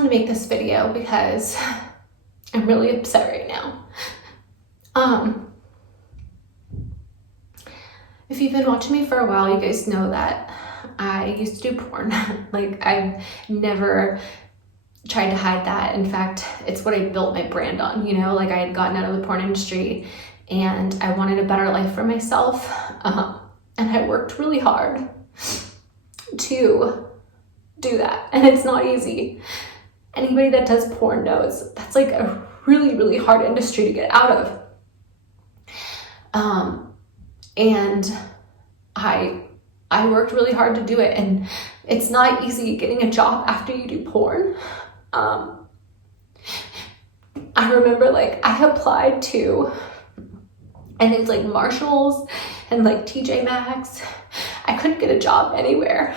wanted to make this video because I'm really upset right now. If you've been watching me for a while, you guys know that I used to do porn. Like, I've never tried to hide that. In fact, it's what I built my brand on, you know? Like, I had gotten out of the porn industry and I wanted a better life for myself. And I worked really hard to do that. And it's not easy. Anybody that does porn knows that's like a really, really hard industry to get out of. And I worked really hard to do it, and it's not easy getting a job after you do porn. I remember, like, I applied to, and it was like Marshalls and like TJ Maxx. I couldn't get a job anywhere.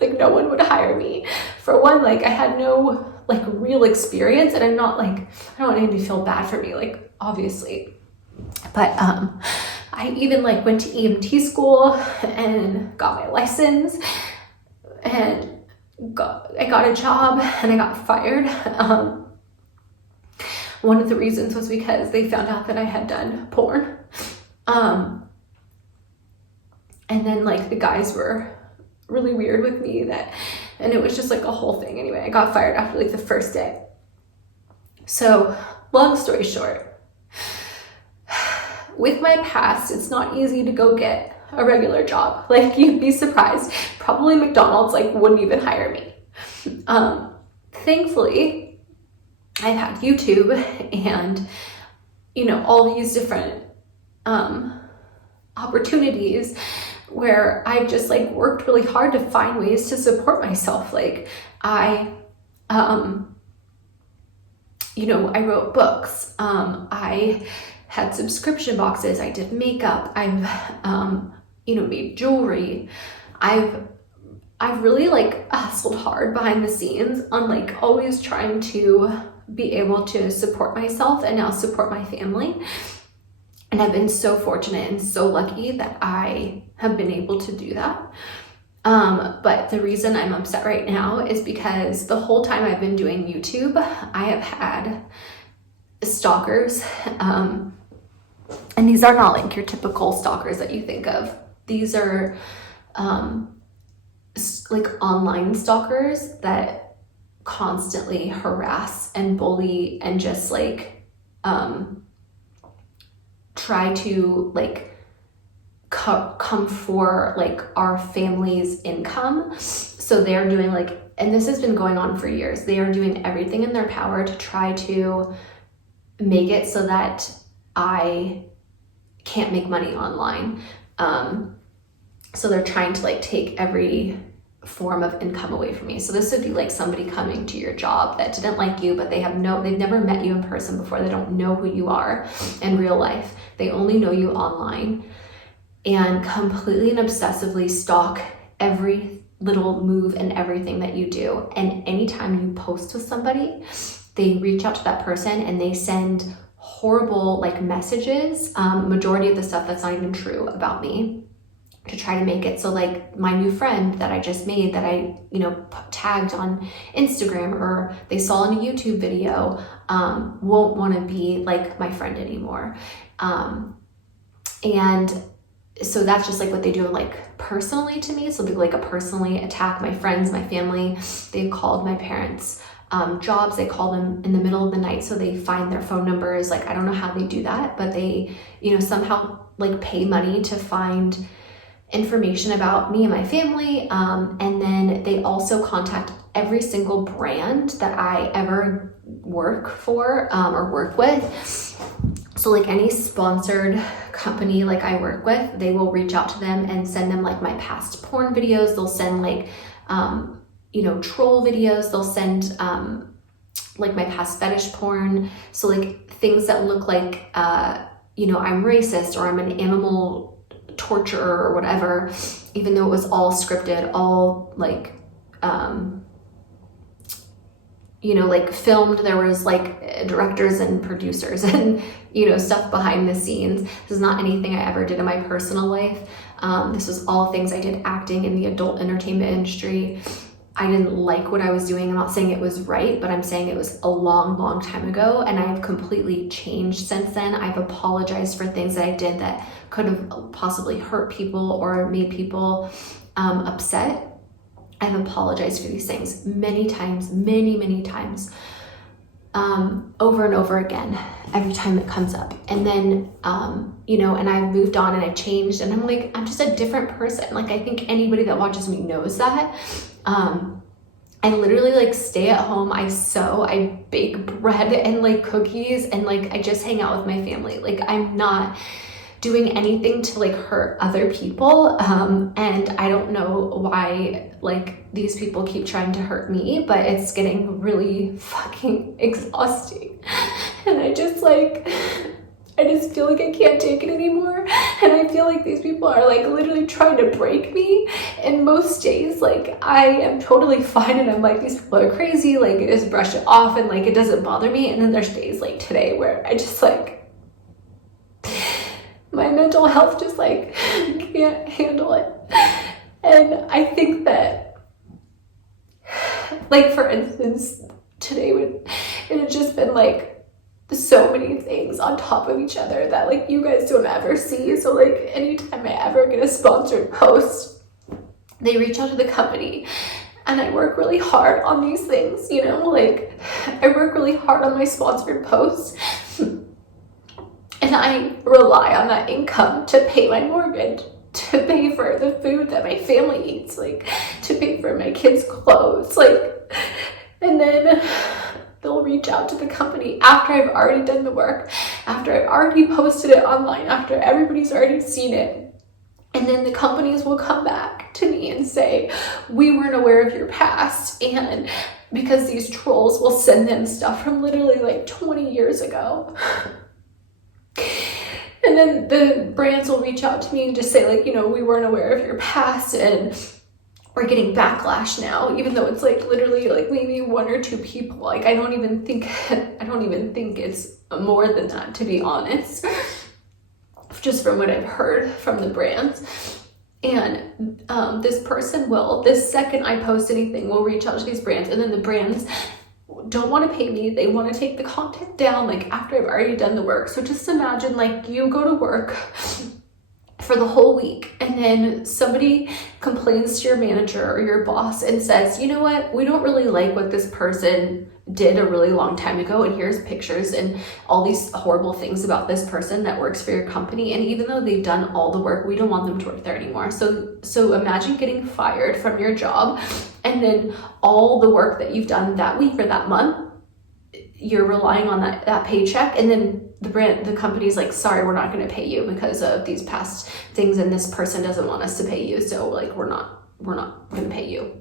Like, no one would hire me. For one, like, I had no like real experience, and I'm not like, I don't want anybody to feel bad for me, like, obviously. But I even like went to EMT school and got my license, and I got a job, and I got fired. One of the reasons was because they found out that I had done porn. And then like the guys were really weird with me, and it was just like a whole thing. Anyway, I got fired after like the first day. So long story short, with my past, it's not easy to go get a regular job. Like, you'd be surprised. Probably McDonald's like wouldn't even hire me. Thankfully, I've had YouTube and, you know, all these different opportunities where I've just like worked really hard to find ways to support myself. Like, I wrote books. I had subscription boxes. I did makeup. I've, made jewelry. I've really like hustled hard behind the scenes on like always trying to be able to support myself and now support my family. And I've been so fortunate and so lucky that I have been able to do that. But the reason I'm upset right now is because the whole time I've been doing YouTube, I have had stalkers. And these are not like your typical stalkers that you think of. These are like online stalkers that constantly harass and bully and just like try to like come for like our family's income. So they're doing like, and this has been going on for years, they are doing everything in their power to try to make it so that I can't make money online. So they're trying to like take every form of income away from me. So this would be like somebody coming to your job that didn't like you, but they've never met you in person before. They don't know who you are in real life. They only know you online, and completely and obsessively stalk every little move and everything that you do. And anytime you post with somebody, they reach out to that person and they send horrible like messages, majority of the stuff that's not even true about me, to try to make it so like my new friend that I just made, that I tagged on Instagram or they saw in a YouTube video, won't want to be like my friend anymore. And so that's just like what they do like personally to me. So they like personally attack my friends, my family. They've called my parents jobs. They call them in the middle of the night, so they find their phone numbers. Like, I don't know how they do that, but they, somehow like pay money to find information about me and my family. And then they also contact every single brand that I ever work for or work with. So like any sponsored company like I work with, they will reach out to them and send them like my past porn videos. They'll send like, troll videos. They'll send like my past fetish porn. So like things that look like, I'm racist or I'm an animal torturer or whatever, even though it was all scripted, all like, like filmed. There was like directors and producers and, stuff behind the scenes. This is not anything I ever did in my personal life. This was all things I did acting in the adult entertainment industry. I didn't like what I was doing. I'm not saying it was right, but I'm saying it was a long, long time ago, and I have completely changed since then. I've apologized for things that I did that could have possibly hurt people or made people upset. I've apologized for these things many times, many times, over and over again, every time it comes up. And then, you know, and I've moved on and I changed, and I'm like, I'm just a different person. Like, I think anybody that watches me knows that. I literally like stay at home, I sew, I bake bread and like cookies, and like I just hang out with my family. Like, I'm not doing anything to like hurt other people, and I don't know why like these people keep trying to hurt me, but it's getting really fucking exhausting. And I just feel like I can't take it anymore, and I feel like these people are like literally trying to break me. And most days like I am totally fine, and I'm like, these people are crazy, like I just brush it off and like it doesn't bother me. And then there's days like today where I just like, my mental health just like can't handle it. And I think that, like, for instance, today it had just been like so many things on top of each other that like you guys don't ever see. So like anytime I ever get a sponsored post, they reach out to the company, and I work really hard on these things, you know, like I work really hard on my sponsored posts. And I rely on that income to pay my mortgage, to pay for the food that my family eats, like to pay for my kids' clothes, like, and then they'll reach out to the company after I've already done the work, after I've already posted it online, after everybody's already seen it. And then the companies will come back to me and say, we weren't aware of your past. And because these trolls will send them stuff from literally like 20 years ago. And then the brands will reach out to me and just say like, you know, we weren't aware of your past, and we're getting backlash now, even though it's like literally like maybe one or two people. Like I don't even think it's more than that, to be honest, just from what I've heard from the brands. And this person will, the second I post anything, will reach out to these brands, and then the brands don't want to pay me. They want to take the content down like after I've already done the work. So just imagine like you go to work for the whole week, and then somebody complains to your manager or your boss and says, you know what, we don't really like what this person did a really long time ago, and here's pictures and all these horrible things about this person that works for your company, and even though they've done all the work, we don't want them to work there anymore. So imagine getting fired from your job, and then all the work that you've done that week or that month, you're relying on that paycheck, and then the company's like, sorry, we're not going to pay you because of these past things, and this person doesn't want us to pay you, so like we're not going to pay you.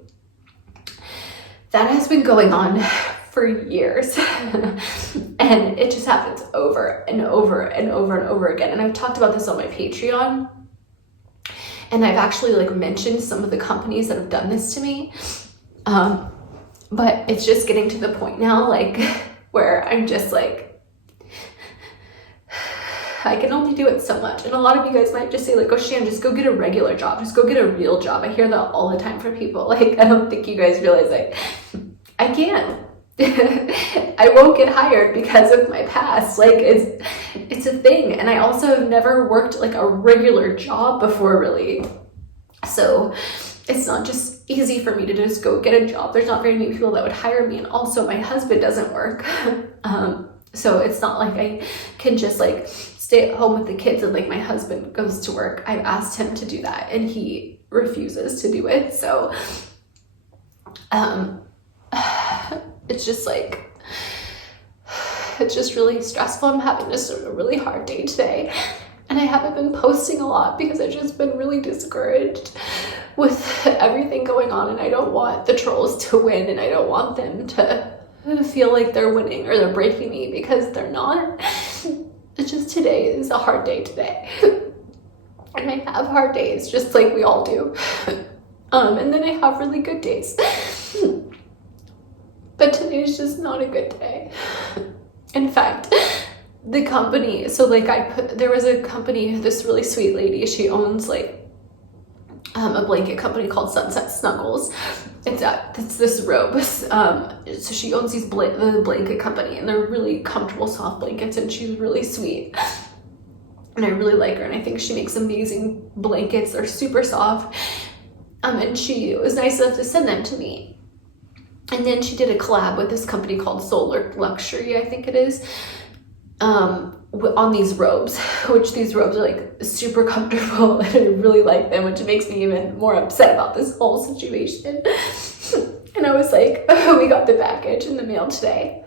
That has been going on for years. And it just happens over and over and over and over again. And I've talked about this on my Patreon, and I've actually like mentioned some of the companies that have done this to me. But it's just getting to the point now, like where I'm just like, I can only do it so much. And a lot of you guys might just say like, oh Shan, just go get a regular job. Just go get a real job. I hear that all the time from people. Like, I don't think you guys realize like, I can. I won't get hired because of my past. Like it's a thing. And I also have never worked like a regular job before, really. So it's not just easy for me to just go get a job. There's not very many people that would hire me. And also my husband doesn't work. So it's not like I can just like stay at home with the kids and like my husband goes to work. I've asked him to do that and he refuses to do it. So it's just like, it's just really stressful. I'm having just a really hard day today, and I haven't been posting a lot because I've just been really discouraged with everything going on, and I don't want the trolls to win, and I don't want them to feel like they're winning or they're breaking me, because they're not. It's just, today is a hard day today. And I have hard days just like we all do. And then I have really good days. But today is just not a good day. In fact, the company, so like there was a company, this really sweet lady, she owns like a blanket company called Sunset Snuggles. It's this robe. So she owns the blanket company, and they're really comfortable soft blankets, and she's really sweet. And I really like her, and I think she makes amazing blankets. They're super soft. And she was nice enough to send them to me. And then she did a collab with this company called Solar Luxury, I think it is, on these robes, which these robes are like super comfortable, and I really like them, which makes me even more upset about this whole situation. And I was like, oh, we got the package in the mail today.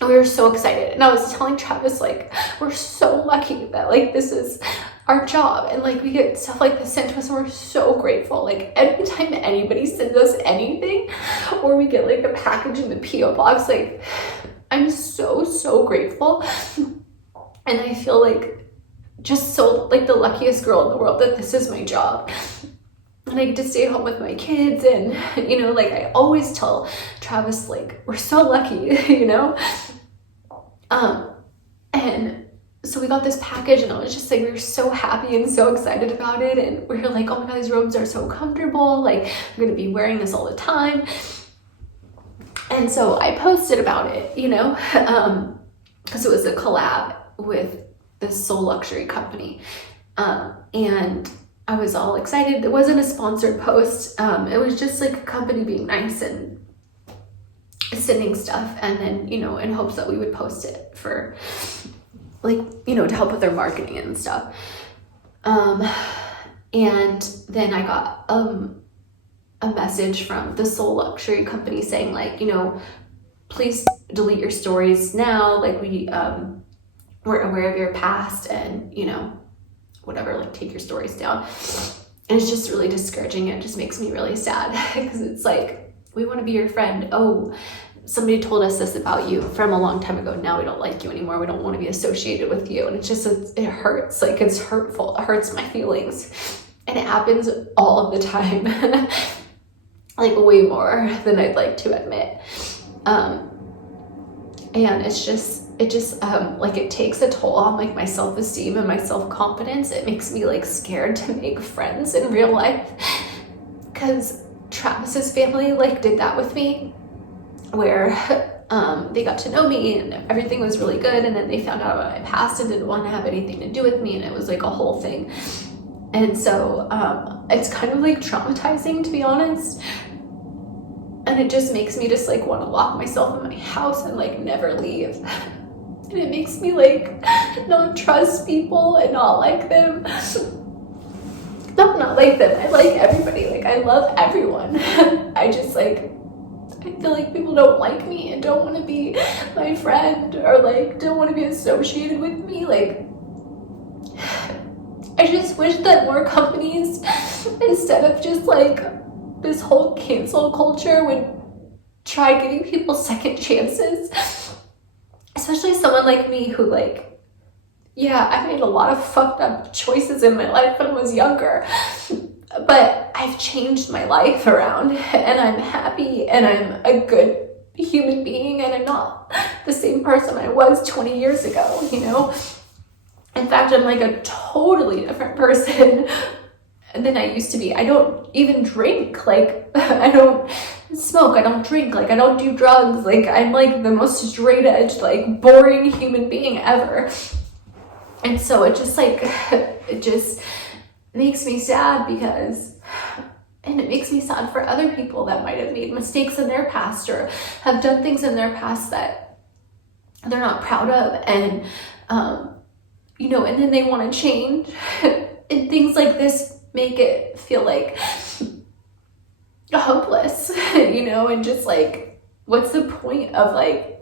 And we were so excited. And I was telling Travis, like, we're so lucky that, like, this is our job, and like we get stuff like this sent to us, and we're so grateful. Like, every time anybody sends us anything, or we get like a package in the P.O. box, like, I'm so grateful. And I feel like just so like the luckiest girl in the world that this is my job. And I get to stay home with my kids, and you know, like I always tell Travis, like, we're so lucky, you know? And so we got this package, and I was just like, we were so happy and so excited about it. And we were like, oh my God, these robes are so comfortable. Like, I'm gonna be wearing this all the time. And so I posted about it, you know, because it was a collab with this Soul Luxury company. And I was all excited. It wasn't a sponsored post. It was just like a company being nice and sending stuff, and then, you know, in hopes that we would post it for, like, you know, to help with their marketing and stuff. And then I got a message from the Soul Luxury company saying, like, you know, please delete your stories now. Like, we're aware of your past, and, you know, whatever, like, take your stories down. And it's just really discouraging. It just makes me really sad, because it's like, we want to be your friend. Oh, somebody told us this about you from a long time ago. Now we don't like you anymore. We don't want to be associated with you. And it's just, it hurts. Like, it's hurtful. It hurts my feelings. And it happens all of the time. Like, way more than I'd like to admit. And it just like, it takes a toll on like my self-esteem and my self-confidence. It makes me like scared to make friends in real life, because Travis's family like did that with me, where they got to know me and everything was really good, and then they found out about my past and didn't want to have anything to do with me, and it was like a whole thing. And so it's kind of like traumatizing, to be honest. And it just makes me just like want to lock myself in my house and like never leave. And it makes me like not trust people and not like them. Not like them. I like everybody. Like, I love everyone. I just like, I feel like people don't like me and don't want to be my friend, or like don't want to be associated with me. Like, I just wish that more companies, instead of just like this whole cancel culture, would try giving people second chances. Especially someone like me who, like, yeah, I made a lot of fucked up choices in my life when I was younger, but I've changed my life around, and I'm happy, and I'm a good human being, and I'm not the same person I was 20 years ago, you know? In fact, I'm like a totally different person than I used to be. I don't even drink. Like, I don't smoke. I don't drink. Like, I don't do drugs. Like, I'm like the most straight edge, like, boring human being ever. And so it just like, it just makes me sad, because, and it makes me sad for other people that might have made mistakes in their past or have done things in their past that they're not proud of. And, you know, and then they want to change, and things like this make it feel like hopeless, you know, and just like, what's the point of like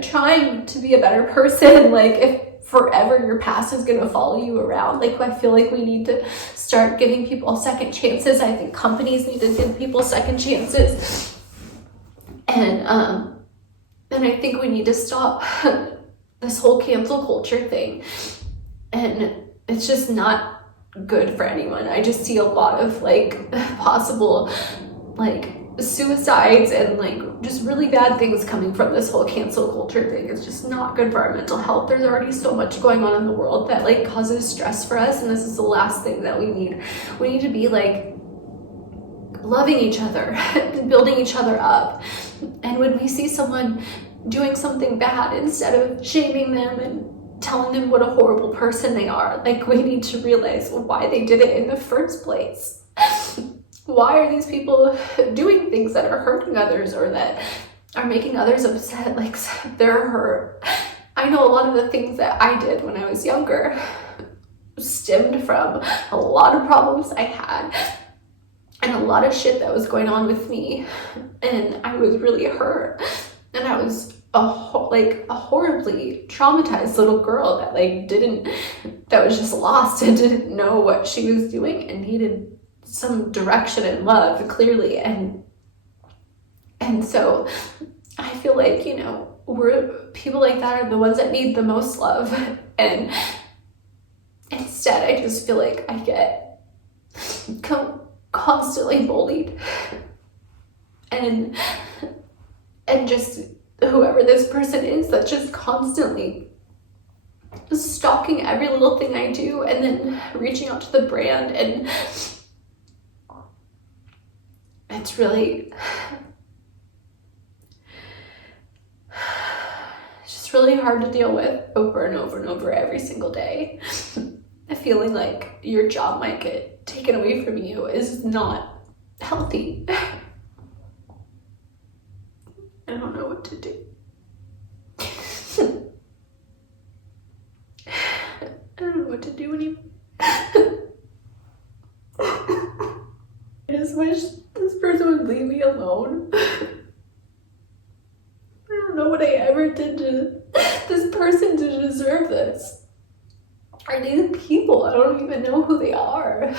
trying to be a better person? Like, if forever your past is going to follow you around, like, I feel like we need to start giving people second chances. I think companies need to give people second chances, and I think we need to stop this whole cancel culture thing. And it's just not good for anyone. I just see a lot of like possible like suicides and like just really bad things coming from this whole cancel culture thing. It's just not good for our mental health. There's already so much going on in the world that like causes stress for us, and this is the last thing that we need. We need to be like loving each other and building each other up. And when we see someone doing something bad, instead of shaming them and telling them what a horrible person they are, like we need to realize why they did it in the first place. Why are these people doing things that are hurting others or that are making others upset? Like, they're hurt. I know a lot of the things that I did when I was younger stemmed from a lot of problems I had and a lot of shit that was going on with me. And I was really hurt. And I was a horribly traumatized little girl that was just lost and didn't know what she was doing and needed some direction and love, clearly. And so I feel like, you know, people like that are the ones that need the most love. And instead I just feel like I get constantly bullied and just whoever this person is that's just constantly stalking every little thing I do and then reaching out to the brand. And it's really just really hard to deal with over and over and over every single day. Feeling like your job might get taken away from you is not healthy. I don't know what to do. I don't know what to do anymore. I just wish this person would leave me alone. I don't know what I ever did to this person to deserve this. Are these people? I don't even know who they are.